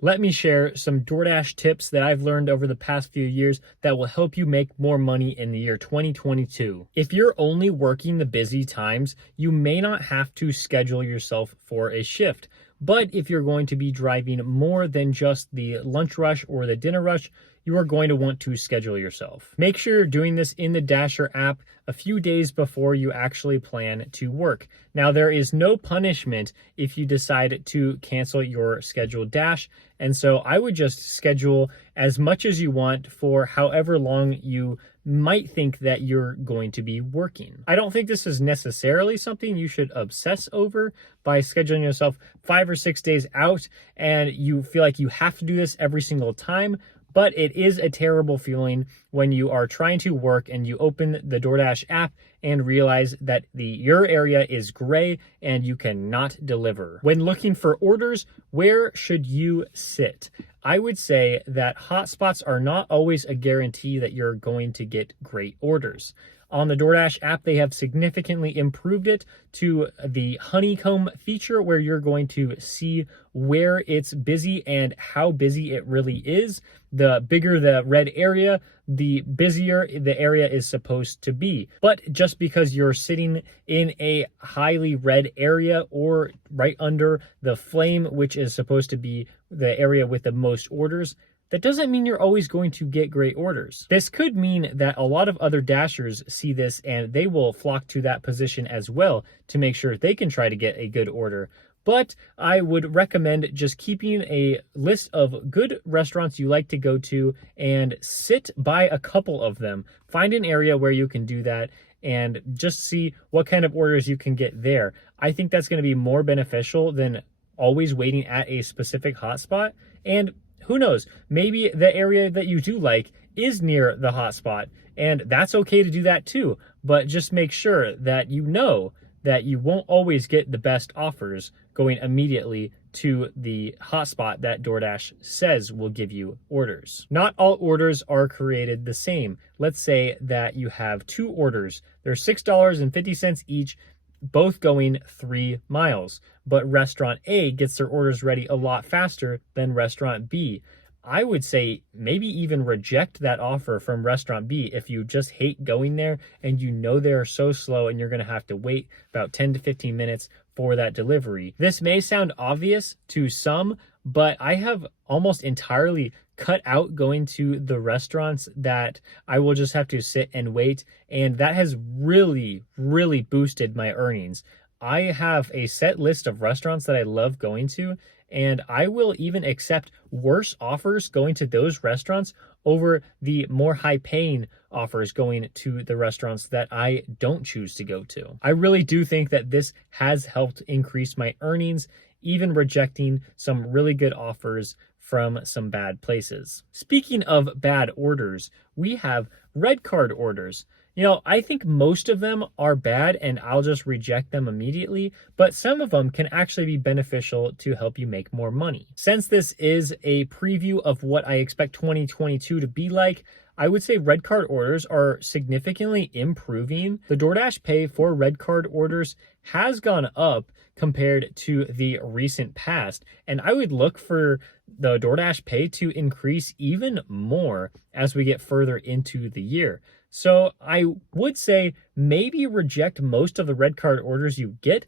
Let me share some DoorDash tips that I've learned over the past few years that will help you make more money in the year 2022. If you're only working the busy times, you may not have to schedule yourself for a shift. But if you're going to be driving more than just the lunch rush or the dinner rush, you are going to want to schedule yourself. Make sure you're doing this in the Dasher app a few days before you actually plan to work. Now, there is no punishment if you decide to cancel your scheduled dash. And so I would just schedule as much as you want for however long you might think that you're going to be working. I don't think this is necessarily something you should obsess over by scheduling yourself 5 or 6 days out and you feel like you have to do this every single time. But it is a terrible feeling when you are trying to work and you open the DoorDash app and realize that your area is gray and you cannot deliver. When looking for orders, where should you sit? I would say that hotspots are not always a guarantee that you're going to get great orders. On the DoorDash app, they have significantly improved it to the honeycomb feature where you're going to see where it's busy and how busy it really is. The bigger the red area, the busier the area is supposed to be. But just because you're sitting in a highly red area or right under the flame, which is supposed to be the area with the most orders, that doesn't mean you're always going to get great orders. This could mean that a lot of other Dashers see this and they will flock to that position as well to make sure they can try to get a good order. But I would recommend just keeping a list of good restaurants you like to go to and sit by a couple of them. Find an area where you can do that and just see what kind of orders you can get there. I think that's going to be more beneficial than always waiting at a specific hotspot. And who knows, maybe the area that you do like is near the hotspot, and that's okay to do that too. But just make sure that you know that you won't always get the best offers going immediately to the hotspot that DoorDash says will give you orders. Not all orders are created the same. Let's say that you have 2 orders. They're $6.50 each, both going 3 miles. But restaurant A gets their orders ready a lot faster than restaurant B. I would say maybe even reject that offer from restaurant B if you just hate going there and you know they're so slow and you're going to have to wait about 10 to 15 minutes for that delivery. This may sound obvious to some, but I have almost entirely cut out going to the restaurants that I will just have to sit and wait, and that has really, really boosted my earnings. I have a set list of restaurants that I love going to, and I will even accept worse offers going to those restaurants over the more high-paying offers going to the restaurants that I don't choose to go to. I really do think that this has helped increase my earnings, even rejecting some really good offers from some bad places. Speaking of bad orders, we have red card orders. You know, I think most of them are bad and I'll just reject them immediately, but some of them can actually be beneficial to help you make more money. Since this is a preview of what I expect 2022 to be like, I would say red card orders are significantly improving. The DoorDash pay for red card orders has gone up compared to the recent past, and I would look for the DoorDash pay to increase even more as we get further into the year. So I would say maybe reject most of the red card orders you get,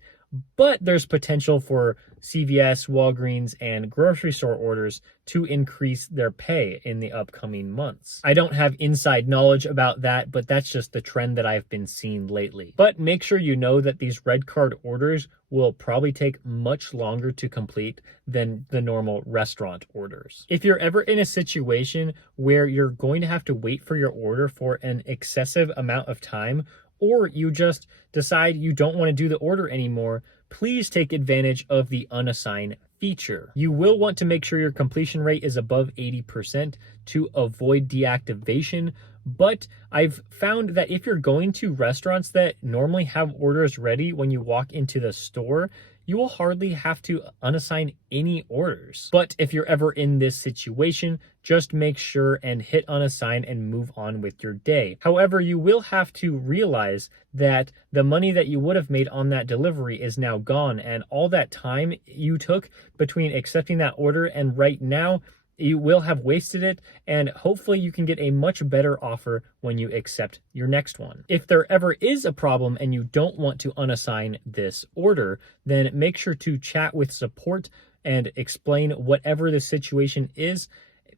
but there's potential for CVS, Walgreens, and grocery store orders to increase their pay in the upcoming months. I don't have inside knowledge about that, but that's just the trend that I've been seeing lately. But make sure you know that these red card orders will probably take much longer to complete than the normal restaurant orders. If you're ever in a situation where you're going to have to wait for your order for an excessive amount of time, or you just decide you don't want to do the order anymore, please take advantage of the Unassign feature. You will want to make sure your completion rate is above 80% to avoid deactivation, but I've found that if you're going to restaurants that normally have orders ready when you walk into the store, you will hardly have to unassign any orders. But if you're ever in this situation, just make sure and hit unassign and move on with your day. However, you will have to realize that the money that you would have made on that delivery is now gone, and all that time you took between accepting that order and right now, you will have wasted it, and hopefully you can get a much better offer when you accept your next one. If there ever is a problem and you don't want to unassign this order, then make sure to chat with support and explain whatever the situation is.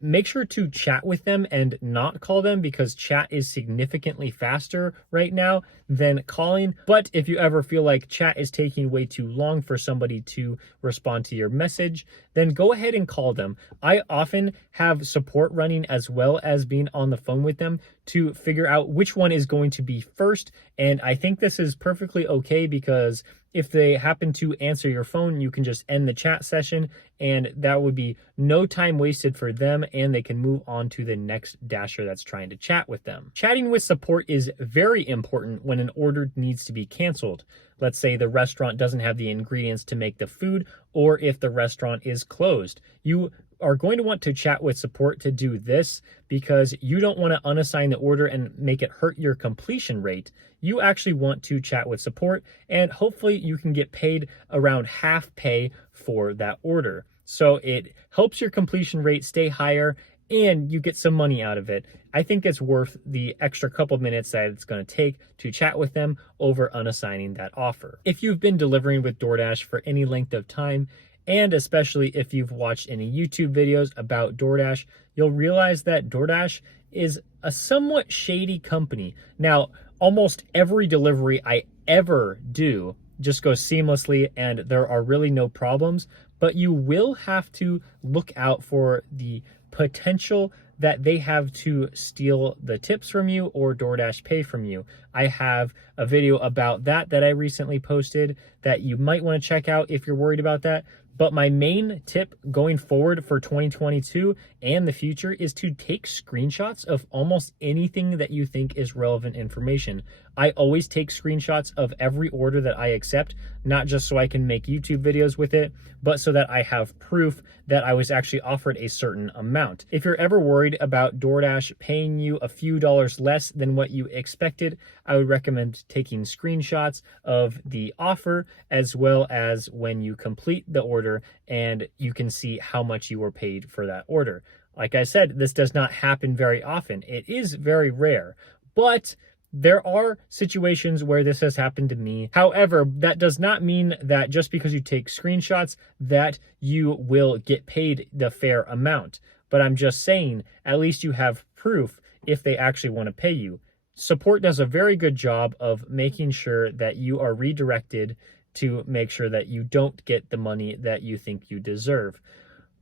Make sure to chat with them and not call them, because chat is significantly faster right now than calling. But if you ever feel like chat is taking way too long for somebody to respond to your message, then go ahead and call them. I often have support running as well as being on the phone with them to figure out which one is going to be first. And I think this is perfectly okay, because if they happen to answer your phone, you can just end the chat session, and that would be no time wasted for them, and they can move on to the next dasher that's trying to chat with them. Chatting with support is very important when an order needs to be canceled. Let's say the restaurant doesn't have the ingredients to make the food, or if the restaurant is closed. You are going to want to chat with support to do this, because you don't want to unassign the order and make it hurt your completion rate. You actually want to chat with support, and hopefully you can get paid around half pay for that order. So it helps your completion rate stay higher, and you get some money out of it. I think it's worth the extra couple minutes that it's going to take to chat with them over unassigning that offer. If you've been delivering with DoorDash for any length of time, and especially if you've watched any YouTube videos about DoorDash, you'll realize that DoorDash is a somewhat shady company. Now, almost every delivery I ever do just goes seamlessly and there are really no problems, but you will have to look out for the potential that they have to steal the tips from you or DoorDash pay from you. I have a video about that I recently posted that you might want to check out if you're worried about that. But my main tip going forward for 2022 and the future is to take screenshots of almost anything that you think is relevant information. I always take screenshots of every order that I accept, not just so I can make YouTube videos with it, but so that I have proof that I was actually offered a certain amount. If you're ever worried about DoorDash paying you a few dollars less than what you expected, I would recommend taking screenshots of the offer as well as when you complete the order, and you can see how much you were paid for that order. Like I said, this does not happen very often. It is very rare, but there are situations where this has happened to me. However, that does not mean that just because you take screenshots that you will get paid the fair amount. But I'm just saying, at least you have proof if they actually want to pay you. Support does a very good job of making sure that you are redirected to make sure that you don't get the money that you think you deserve.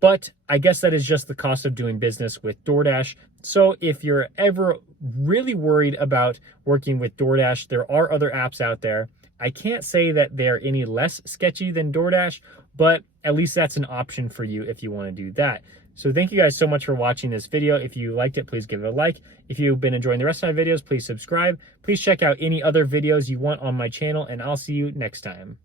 But I guess that is just the cost of doing business with DoorDash. So if you're ever really worried about working with DoorDash, there are other apps out there. I can't say that they're any less sketchy than DoorDash, but at least that's an option for you if you want to do that. So thank you guys so much for watching this video. If you liked it, please give it a like. If you've been enjoying the rest of my videos, please subscribe. Please check out any other videos you want on my channel, and I'll see you next time.